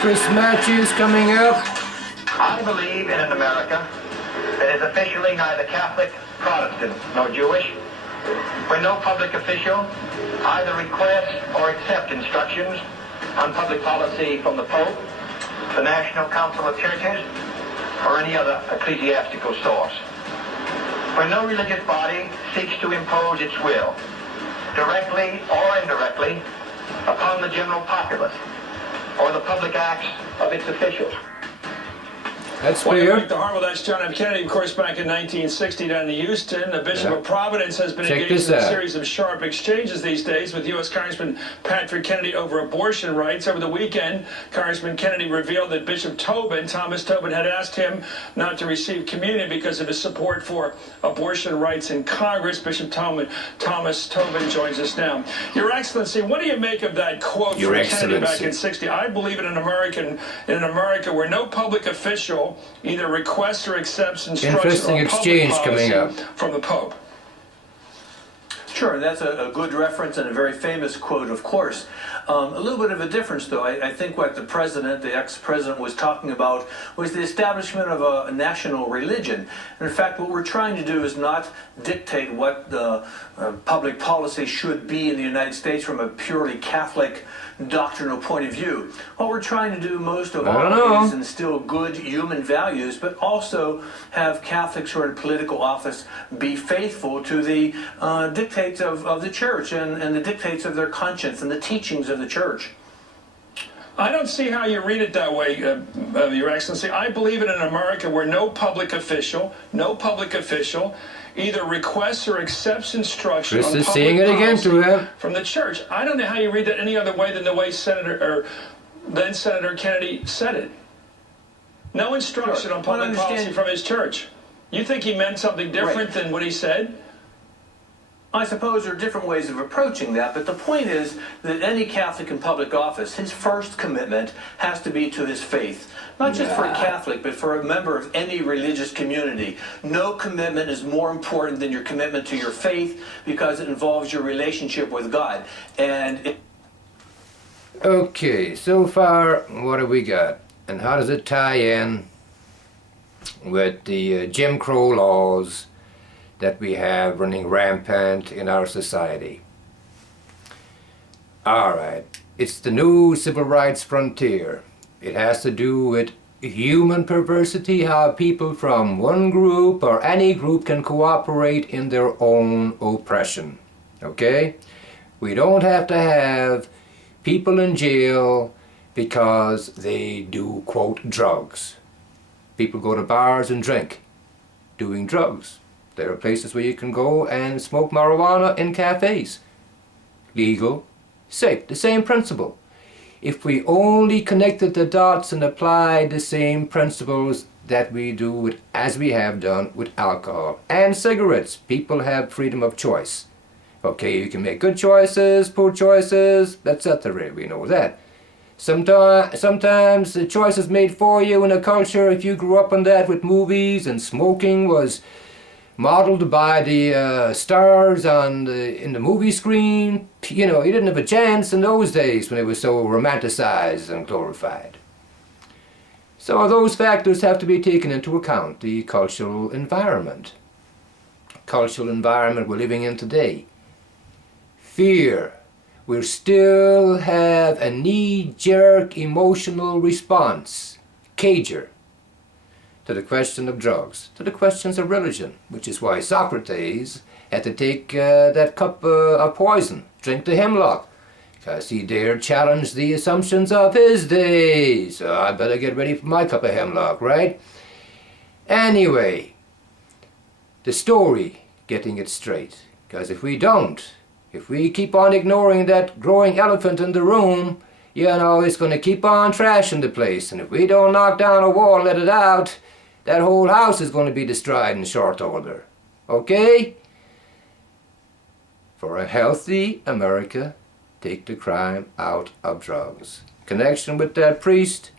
Chris Matthews coming up. I believe in an America that is officially neither Catholic, Protestant, nor Jewish, where no public official either requests or accepts instructions on public policy from the Pope, the National Council of Churches, or any other ecclesiastical source. Where no religious body seeks to impose its will, directly or indirectly, upon the general populace or the public acts of its officials. That's Welcome clear. back to Harville. That's John F. Kennedy, of course, back in 1960 down in Houston. The Bishop of Providence has been Check engaged this in a out. series of sharp exchanges these days with U.S. Congressman Patrick Kennedy over abortion rights. Over the weekend, Congressman Kennedy revealed that Bishop Tobin, Thomas Tobin, had asked him not to receive communion because of his support for abortion rights in Congress. Bishop Thomas Tobin joins us now. Your Excellency, what do you make of that quote Your from Kennedy back Excellency. in 60? I believe in an America where no public official either requests or accepts instructions Interesting on public exchange policy coming up. from the Pope. Sure, and that's a good reference and a very famous quote, of course. A little bit of a difference, though. I think what the ex-president was talking about was the establishment of a national religion. And in fact, what we're trying to do is not dictate what the public policy should be in the United States from a purely Catholic doctrinal point of view. What we're trying to do most of all is instill good human values, but also have Catholics who are in political office be faithful to the dictates of the church and the dictates of their conscience and the teachings of the church. I don't see how you read it that way, Your Excellency. I believe in an America where no public official either requests or accepts instruction Chris on is public saying it again policy to him. from the church. I don't know how you read that any other way than the way then Senator Kennedy said it. No instruction on public policy from his church. You think he meant something different than what he said? I suppose there are different ways of approaching that, but the point is that any Catholic in public office, his first commitment has to be to his faith. Not just for a Catholic, but for a member of any religious community. No commitment is more important than your commitment to your faith because it involves your relationship with God. Okay, so far, what have we got? And how does it tie in with the Jim Crow laws that we have running rampant in our society? Alright, it's the new civil rights frontier. It has to do with human perversity, how people from one group or any group can cooperate in their own oppression. Okay? We don't have to have people in jail because they do, quote, drugs. People go to bars and drink, doing drugs. There are places where you can go and smoke marijuana in cafes. Legal, safe, the same principle. If we only connected the dots and applied the same principles that we do with, as we have done with alcohol and cigarettes, people have freedom of choice. Okay, you can make good choices, poor choices, etc. We know that. Sometimes the choice is made for you in a culture. If you grew up on that with movies and smoking was modeled by the stars in the movie screen, you know, you didn't have a chance in those days when it was so romanticized and glorified. So those factors have to be taken into account. The cultural environment we're living in today. Fear. We still have a knee-jerk emotional response, cager, to the question of drugs, to the questions of religion, which is why Socrates had to take that cup of poison, drink the hemlock, because he dared challenge the assumptions of his day. So I better get ready for my cup of hemlock, right? Anyway, the story, getting it straight, because if we keep on ignoring that growing elephant in the room, you know, it's going to keep on trashing the place. And if we don't knock down a wall and let it out, that whole house is going to be destroyed in short order. Okay? For a healthy America, take the crime out of drugs. Connection with that priest,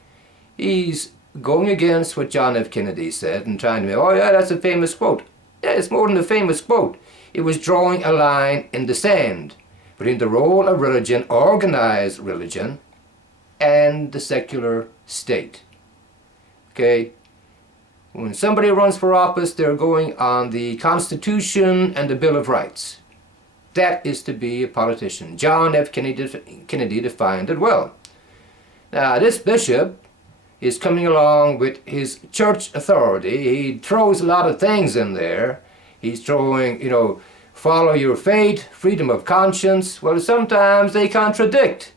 he's going against what John F. Kennedy said and trying to, oh yeah, that's a famous quote. Yeah, it's more than a famous quote. It was drawing a line in the sand between the role of religion, organized religion, and the secular state. Okay? When somebody runs for office, they're going on the Constitution and the Bill of Rights. That is to be a politician. John F. Kennedy defined it well. Now, this bishop is coming along with his church authority. He throws a lot of things in there. He's throwing, follow your faith, freedom of conscience. Well, sometimes they contradict.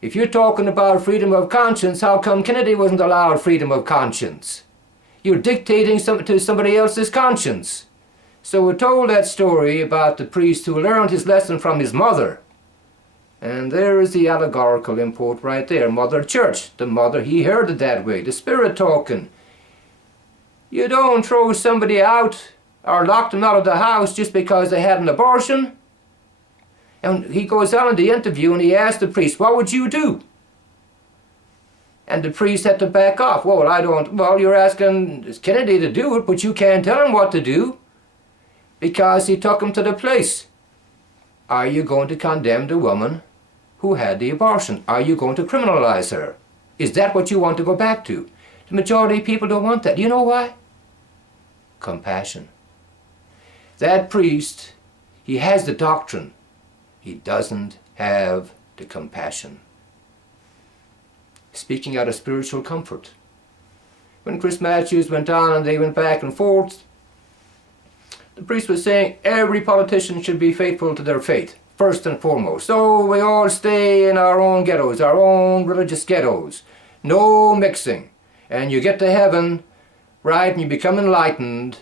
If you're talking about freedom of conscience, how come Kennedy wasn't allowed freedom of conscience? You're dictating to somebody else's conscience. So we're told that story about the priest who learned his lesson from his mother. And there is the allegorical import right there. Mother Church, the mother, he heard it that way. The Spirit talking. You don't throw somebody out or lock them out of the house just because they had an abortion. And he goes on in the interview and he asks the priest, what would you do? And the priest had to back off. Well, you're asking Kennedy to do it, but you can't tell him what to do because he took him to the place. Are you going to condemn the woman who had the abortion? Are you going to criminalize her? Is that what you want to go back to? The majority of people don't want that. You know why? Compassion. That priest, he has the doctrine. He doesn't have the compassion. Speaking out of spiritual comfort. When Chris Matthews went on and they went back and forth, the priest was saying every politician should be faithful to their faith, first and foremost. So we all stay in our own ghettos, our own religious ghettos. No mixing. And you get to heaven, right, and you become enlightened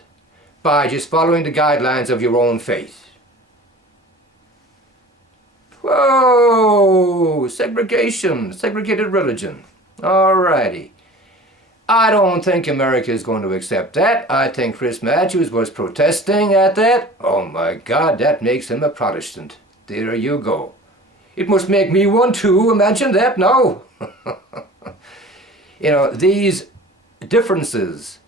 by just following the guidelines of your own faith. Whoa! Segregation, segregated religion. Alrighty. I don't think America is going to accept that. I think Chris Matthews was protesting at that. Oh my God, that makes him a Protestant. There you go. It must make me one too. Imagine that, no. These differences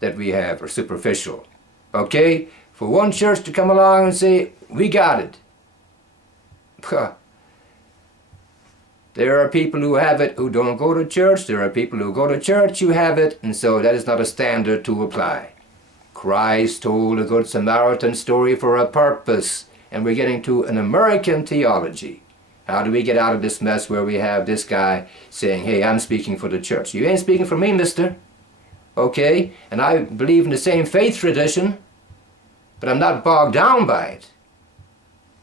that we have are superficial. Okay? For one church to come along and say, we got it. There are people who have it who don't go to church. There are people who go to church who have it, and so that is not a standard to apply. Christ told a Good Samaritan story for a purpose, and we're getting to an American theology. How do we get out of this mess where we have this guy saying, hey, I'm speaking for the church? You ain't speaking for me, mister. Okay? And I believe in the same faith tradition, but I'm not bogged down by it.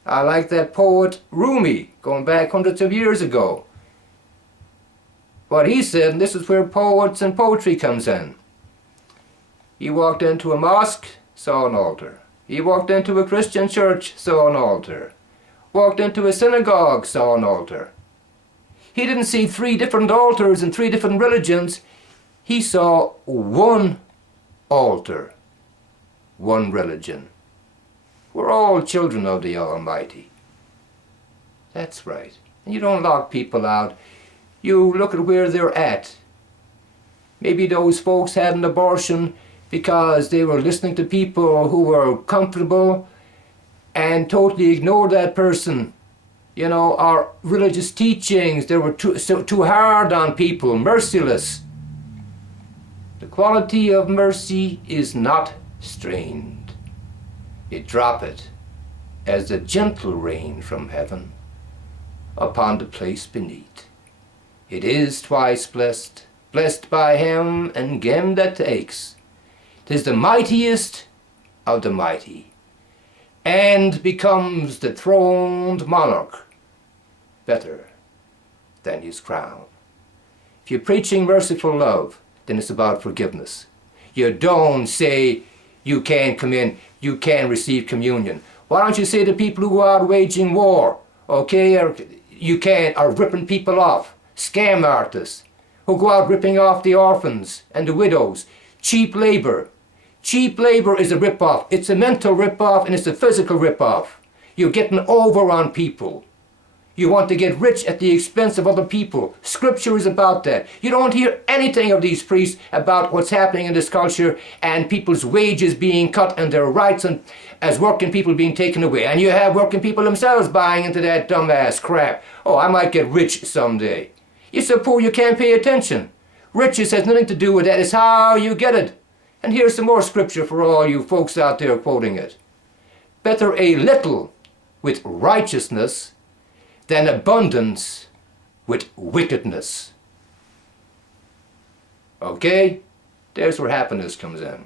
I like that poet Rumi, going back hundreds of years ago. What he said, and this is where poets and poetry comes in. He walked into a mosque, saw an altar. He walked into a Christian church, saw an altar. Walked into a synagogue, saw an altar. He didn't see 3 different altars and 3 different religions. He saw one altar, one religion. We're all children of the Almighty. That's right. And you don't lock people out. You look at where they're at. Maybe those folks had an abortion because they were listening to people who were comfortable and totally ignored that person. Our religious teachings, they were too hard on people, merciless. The quality of mercy is not strained. It droppeth as the gentle rain from heaven upon the place beneath. It is twice blessed, blessed by him and him that takes. 'Tis the mightiest of the mighty, and becomes the throned monarch better than his crown. If you're preaching merciful love, then it's about forgiveness. You don't say you can't come in, you can't receive communion. Why don't you say to people who are waging war, okay, or you can't, are ripping people off, scam artists, who go out ripping off the orphans and the widows, cheap labor. Cheap labor is a rip-off. It's a mental rip-off and it's a physical rip-off. You're getting over on people. You want to get rich at the expense of other people. Scripture is about that. You don't hear anything of these priests about what's happening in this culture and people's wages being cut and their rights as working people being taken away. And you have working people themselves buying into that dumbass crap. Oh, I might get rich someday. You're so poor you can't pay attention. Riches has nothing to do with that. It's how you get it. And here's some more scripture for all you folks out there quoting it. Better a little with righteousness than abundance with wickedness. Okay? There's where happiness comes in.